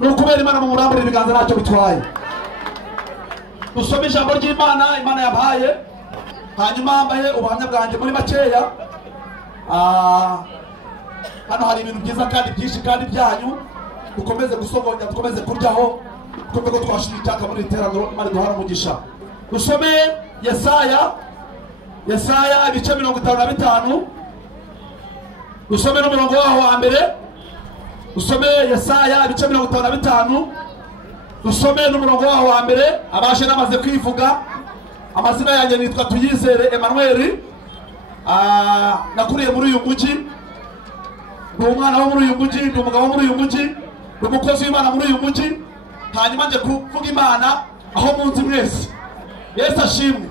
nukubera Imana mu murambure ibiganza ntacyo bitwaye. Dusome ijambo ry'Imana Imana yabahaye, hanyuma mbaye ubuhamya bwanjye muri makeya. Hano hari ibintu byiza kandi byinshi kandi byanyu, dukomeze gusogongera, dukomeze kuryaho, twumve ko twashira icyaka muri iteraniro. Imana duhana umugisha. Dusome Yesaya ibice 55, dusome n'umurongo waho wa mbere. Dusome Yesaya ibice 55, dusome n'umurongo waho wa mbere. Abashe namaze kwivuga, amazina yanjye nitwa Tuyizere Emmanuel. Nakuriye muri uyu mujyi, ndi umwana wo muri uyu mujyi, ndi umugabo wo muri uyu mujyi, ndi umukozi w'Imana muri uyu mujyi. Hanyuma nje kuvuga Imana aho munzi mwese. Yesu ashimwe.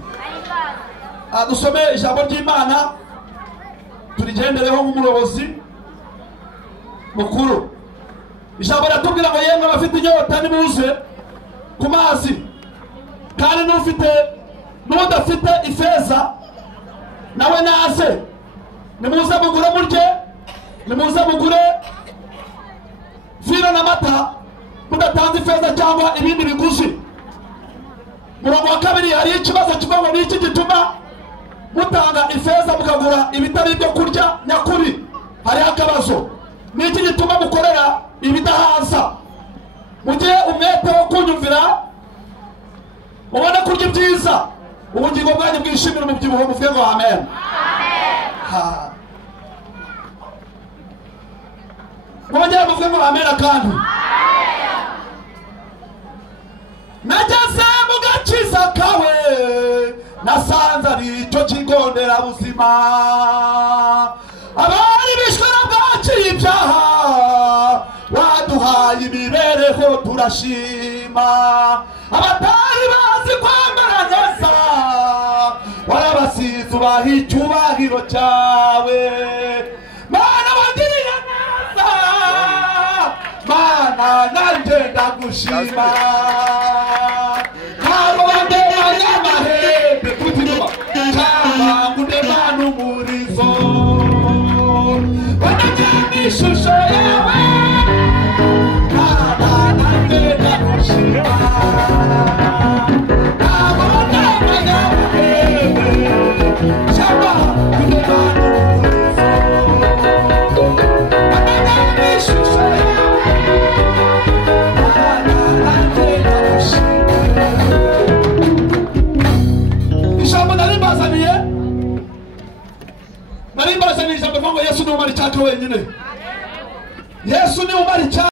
Dusome ijambo ry'Imana, turigendereho nk'umuyobozi mukuru. Ijambo riratubwira ngo yemwe abafite inyota nimuze ku mazi, kandi n'udafite ifeza nawe naze, nimuze mugure murye, nimuze mugure vino n'amata mudatanze ifeza cyangwa ibindi biguzi. Murongo wa kabiri hari ikibazo kivuga ngo niki gituma mutanga ifeza mukagura ibitari ibyo kurya nyakuri. Hari akabazo, niki gituma mukorera ibidahaza? Mugiye umwete wo kunyumvira, mubone kurya ibyiza, ubugingo bwanyu bwishimira umubyibuho, muvuge ngo amen. Mwongere muvuge ngo amen kandi. Nageze mu gakiza kawe, nasanze ari icyo kigo nderabuzima. Abari bishwe na bwaki ibyaha, waduhaye imibereho turashima. Abatari bazi kwambara neza, warabasize ubaha icyubahiro cyawe. Mana wagiriye neza, Mana nanjye ndagushima. Ntabwo wanderanye amahembe kutima, cyangwa ngo undemane umurizo. Wanajyana ishusho